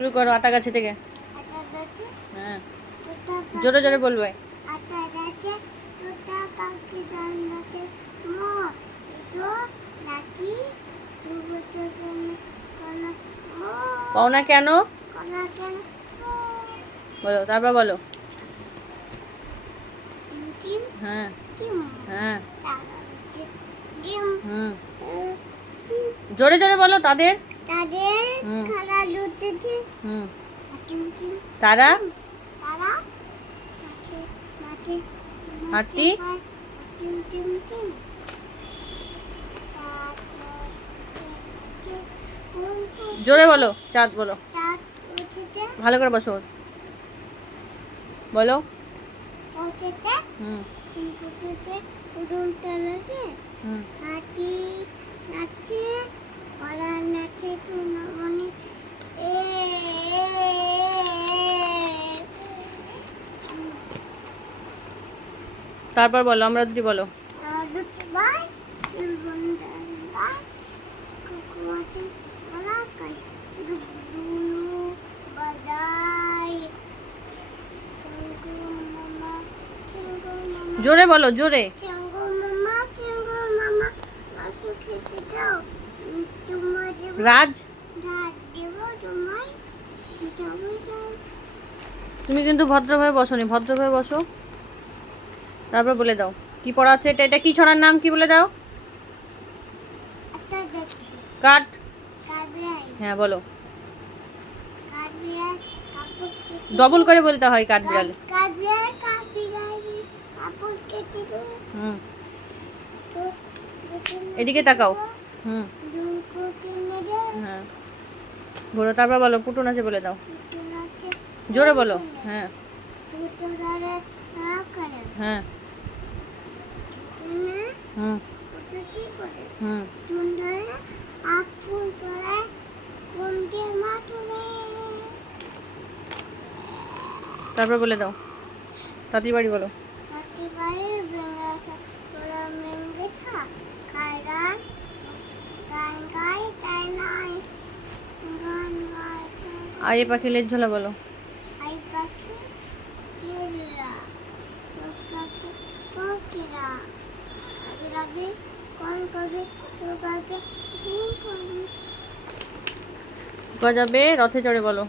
শুরু করো আটা গাছে থেকে। হ্যাঁ, জোরে জোরে বলবে। কও না কেন বলো, তারপর বলো। হ্যাঁ হ্যাঁ হুম, জোরে জোরে বলো। তাদের হুম, তারা হাতি। জোরে বলো। চাঁদ বলো, ভালো করে বসো। বলো। হুম হুম, হাতি নাচে, ওরা নাচে, চুনমনি তারপর বলো। আমরা দুটি বলো। জোরে বলো, জোরে। রাজ, তুমি কিন্তু ভদ্রভাবে বসোনি, ভদ্রভাবে বসো। তারপর বলে দাও কি পড়া আছে। এটা এটা কি ছড়ার নাম কি বলে দাও। কাঠ। হ্যাঁ বলো। ডবল করে বলতে হয় কাঠ বিড়াল। হুম, এদিকে তাকাও। হুম, হ্যাঁ বলো। তারপর বলো পুটুন আছে বলে দাও। জোরে বলো। হ্যাঁ হ্যাঁ হুম হুম, তারপর বলে দাও। তাঁতির বাড়ি বলো। আয়ে পাখি লেজ ঝোলা বলো। গজাবে রথে চড়ে বলো।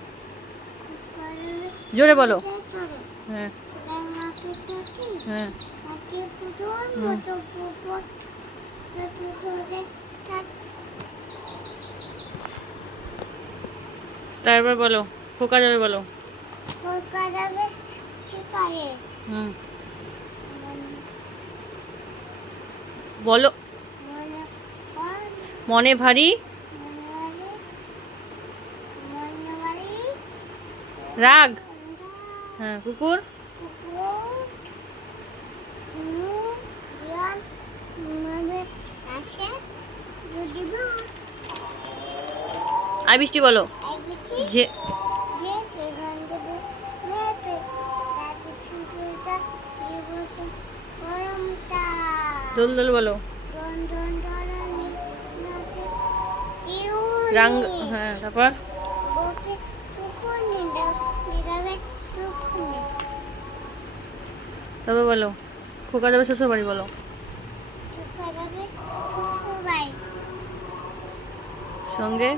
জোরে বলো। হ্যাঁ হ্যাঁ হুম, তারপর বলো খোকা যাবে বলো। হুম, বলো। মনে ভারী রাগ। হ্যাঁ কুকুর। আই বৃষ্টি বলো। যে দোল দোল বলো। রাং। হ্যাঁ তারপর তবে বলো খোকা যাবে শ্বশুর বাড়ি বলো। সঙ্গে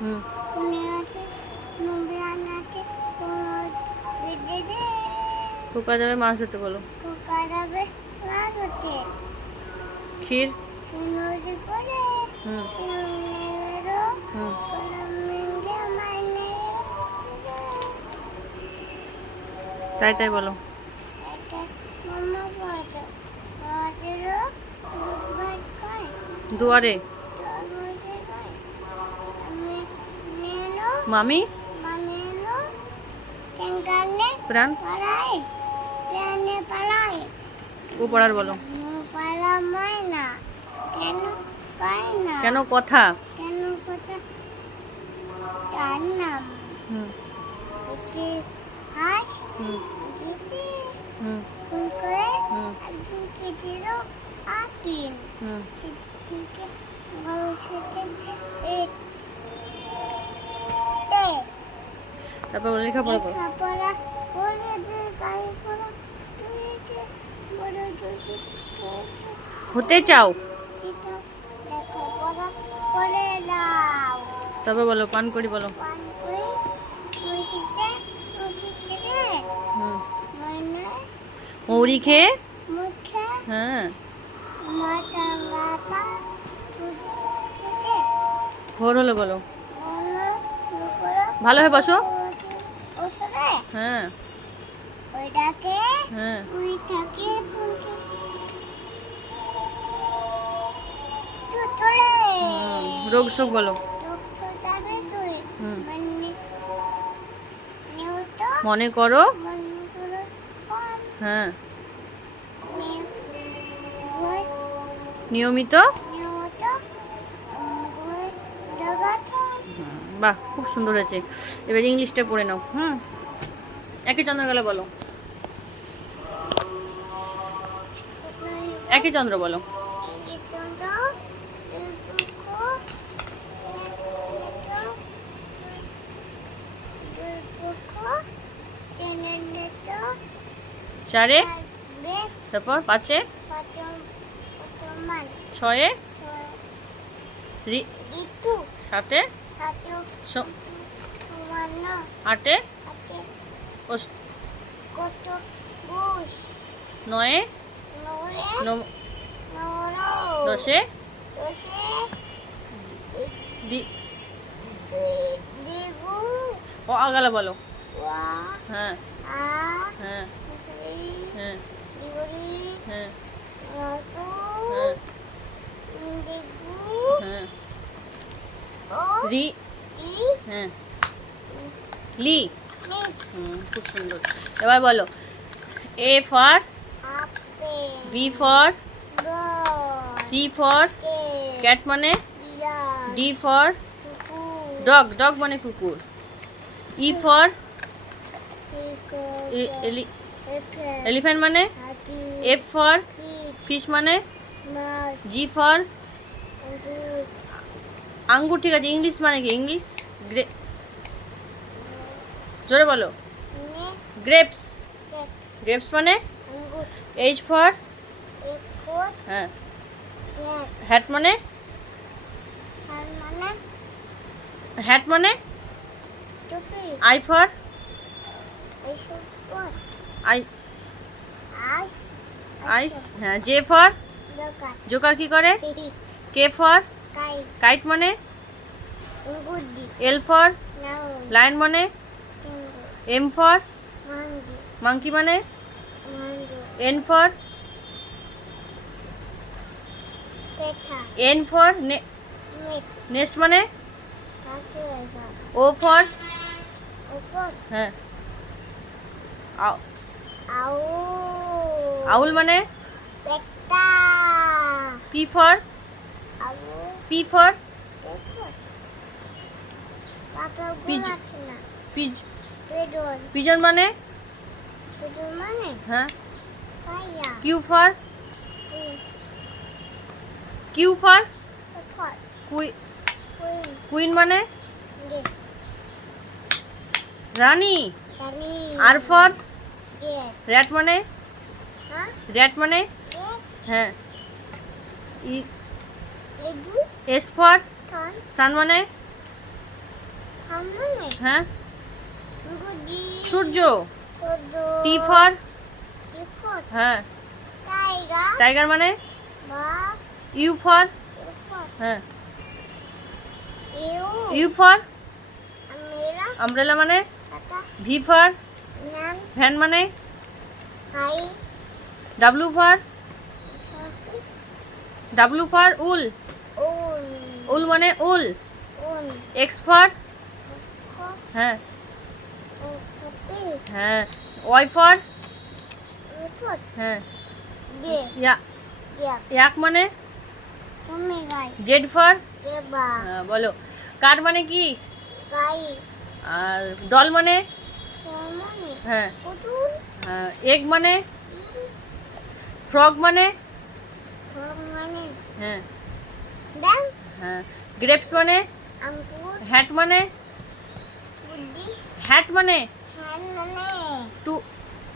হুম, খোকা যাবে মাছ ধরতে বলো। ক্ষীর। হুম হুম, তাই তাই বলো। দুয়ারে মামি প্রাণ ও পড়ার বলো। কেন কথা। হুম হুম হুম হুম হুম, তারপর বলো লেখাপড়া করো। লেখাপড়া করেছে, গাড়ি ঘোড়া চড়েছে, বড় যদি হয়েছে, হতে চাও। যেটা লেখাপড়া করে দাও। তারপর বলো পান করি বলো। পান করে বসিতে উঠিতে রে, হুম। মনে মৌরি খেয়ে। মুখে হ্যাঁ। মাথা ব্যথা বুঝিতে, ভোর হলো বলো। মনে লুকোলো ভালোভাবে বসো। ওঠরে, হ্যাঁ ওইটাকে হ্যাঁ। ওইটাকে চুতরে, রোগ শোক বলো। রক্তটাকে চুরে, হুম। নিয়ত মনে করো। মনে করো পান, হ্যাঁ। বই নিয়মিত। নিয়ত বই জগাতন। বাহ, খুব সুন্দর হয়েছে। এবার ইংলিশটা পড়ে নাও। হুম। একই চন্দ্রকলা বলো। একই চন্দ্র বলো। চারে, তারপর পাঁচে, ছয়ে, সাতে, আটে, নয়ে, দশে, ও আগালা বলো। হ্যাঁ হ্যাঁ হ্যাঁ হ্যাঁ হ্যাঁ হ্যাঁ। রি। হ্যাঁ। লি। খুব সুন্দর। এবার বলো A for, B for, C for cat মানে, ডি ফর ডগ, ডগ মানে কুকুর, ই ফর এলিফ্যান্ট মানে, এফ ফর ফিশ মানে, জি ফর আঙ্গুর। ঠিক আছে, ইংলিশ মানে কি? ইংলিশ জোরে বলো। গ্রেপস। গ্রেপস মানে, এইচ ফর হ্যাঁ। হ্যাট মানে, হ্যাট মানে, আই ফর আই, আইস হ্যাঁ। জে ফর জোকার কি করে? কে ফর কাইট মানে, এল ফর লায়ন মানে, এম ফর মাংকি মানে, এন ফর নেস্ট মানে, ও ফর হ্যাঁ। আউল মানে, পি ফর পিজন মানে, হ্যাঁ। কিউ ফর কুইন মানে, রানী। আর ফর র্যাট মানে, হ্যাঁ। এস ফর সান মানে, হ্যাঁ। সূর্য। টি ফর হ্যাঁ। টাইগার মানে, ইউ ফর হ্যাঁ। ইউ ফর আমব্রেলা মানে, ভি ফর ভ্যান মানে, ডাব্লু ফর উল, উল মানে উল। এক্স ফর হ্যাঁ হ্যাঁ। ওয়াই ফর হ্যাঁ। ইয়াক মানে, জেড ফর হ্যাঁ। বলো কার মানে কি? আর ডল মানে, হ্যাঁ। এগ মানে, ফ্রগ মানে, হ্যাঁ হ্যাঁ। গ্রেপস মানে, হ্যাট মানে, হ্যাট মানে হ্যান মানে টু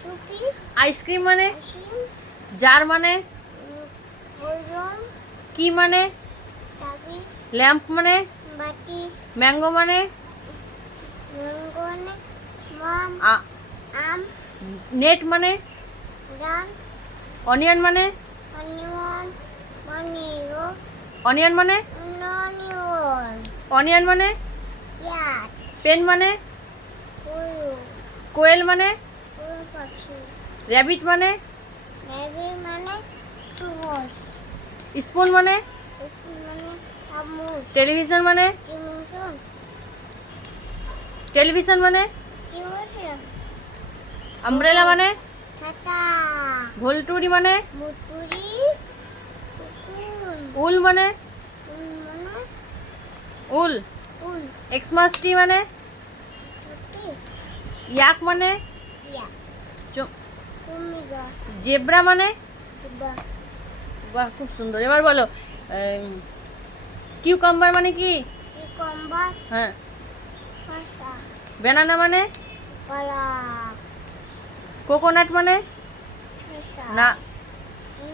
টুপি আইসক্রিম মানে আসিম জার মানে ওজন কি মানে টাবি ল্যাম্প মানে বাটি ম্যাঙ্গো মানে রঙ্গনে মাম আম নেট মানে ডান অনিয়ন মানে অনিয়ন মনিরো অনিয়ন মানে অনিয়ন অনিয়ন মানে পেঁয়াজ পেন মানে উয়ু কোয়েল মানে উয়ু পাখি র্যাবিট মানে বেবি মানে টুস স্পুন মানে মানে চামচ টেলিভিশন মানে চিমুচন টেলিভিশন মানে চিমুচন আমব্রেলা মানে ছাতা ভোলটুরি মানে মুতুরি কুকুর উল মানে মানে উল উল এক্সমাস টি মানে টুটি ইয়াক মানে ইয়া কুমিগা জেব্রা মানে ডিবা বাহ খুব সুন্দর। এবার বলো কিউকাম্বার মানে কি? কিকম্বার হ্যাঁ। শসা ব্যানানা মানে কলা কোকোনাট মানে শসা না।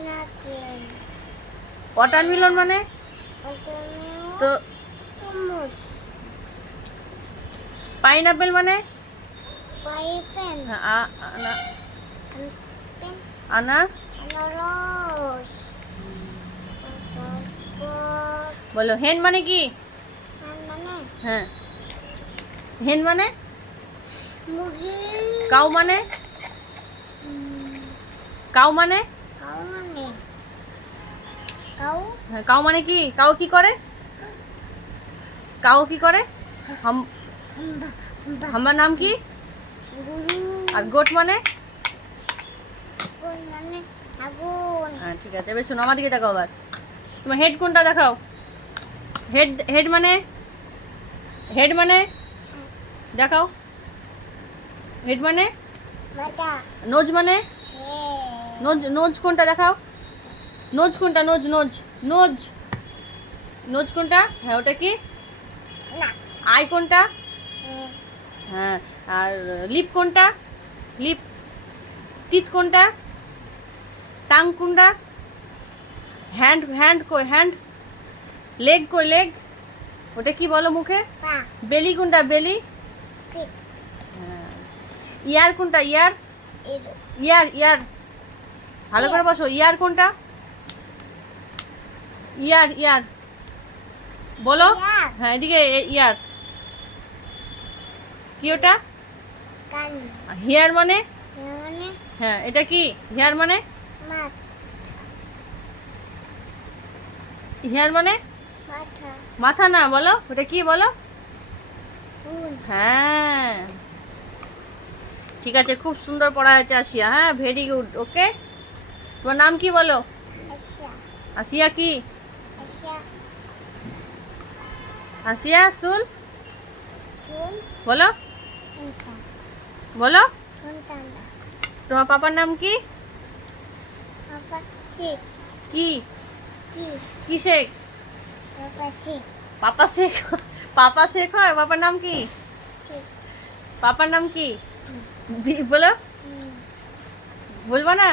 নারকেল ওয়াটারমেলন মানে তো তরমুজ পাইনাপেল মানে পাইপেন হ্যাঁ, পেন আনা আনারস বলো হেন মানে কি? মানে হ্যাঁ। হেন মানে মুরগি কাউ মানে কাউ মানে কাউ মানে কাউ হ্যাঁ কাউ মানে কি? কাউ কি করে? কাউ কি করে? আমার নাম কি? গুরু আর গোট মানে আগুন মানে আগুন হ্যাঁ ঠিক আছে। এবার শোনো আমার দিকে দেখাও। আবার তোমার হেড কোনটা দেখাও। হেড হেড মানে হেড মানে দেখাও। হেড মানে মাথা নোজ মানে হে নোজ নোজ কোনটা দেখাও। নোজ কোনটা? নোজ নোজ নোজ নোজ কোনটা? হ্যাঁ ওটা কি? না আই কোনটা? হ্যাঁ। আর লিপ কোনটা? লিপ। টিথ কোনটা? টাং কোনটা? হ্যান্ড হ্যান্ড কই? হ্যান্ড। লেগ কই? লেগ ওটা কি বলো মুখে? পা বেলি কোনটা? বেলি। পিঠ হ্যাঁ। ইয়ার কোনটা? ইয়ার এর ইয়ার ইয়ার ভালো করে বসো। ইয়ার কোনটা? ইয়ার ইয়ার বলো। ইয়ার। হ্যাঁ এদিকে ইয়ার কি ওটা? কান হেয়ার মানে মানে হ্যাঁ এটা কি? হেয়ার মানে মাথা হেয়ার মানে মাথা মাথা না। বলো ওটা কি বলো? ফুল হ্যাঁ ঠিক আছে। খুব সুন্দর পড়া হয়েছে আসিয়া। হ্যাঁ ভেরি গুড। ওকে তোমার নাম কি বলো? আশা আসিয়া কি? আশা আসিয়া সুল চুল বলো ঠুনটা বলো। ঠুনটান্ডা তোমার পাপার নাম কি? পাপা ঠিক কি কি কি শেখ? পাপা ঠিক পাপা শেখ। পাপা শেখ হয়? পাপার নাম কি? ঠিক পাপার নাম কি বলো। বলবো না?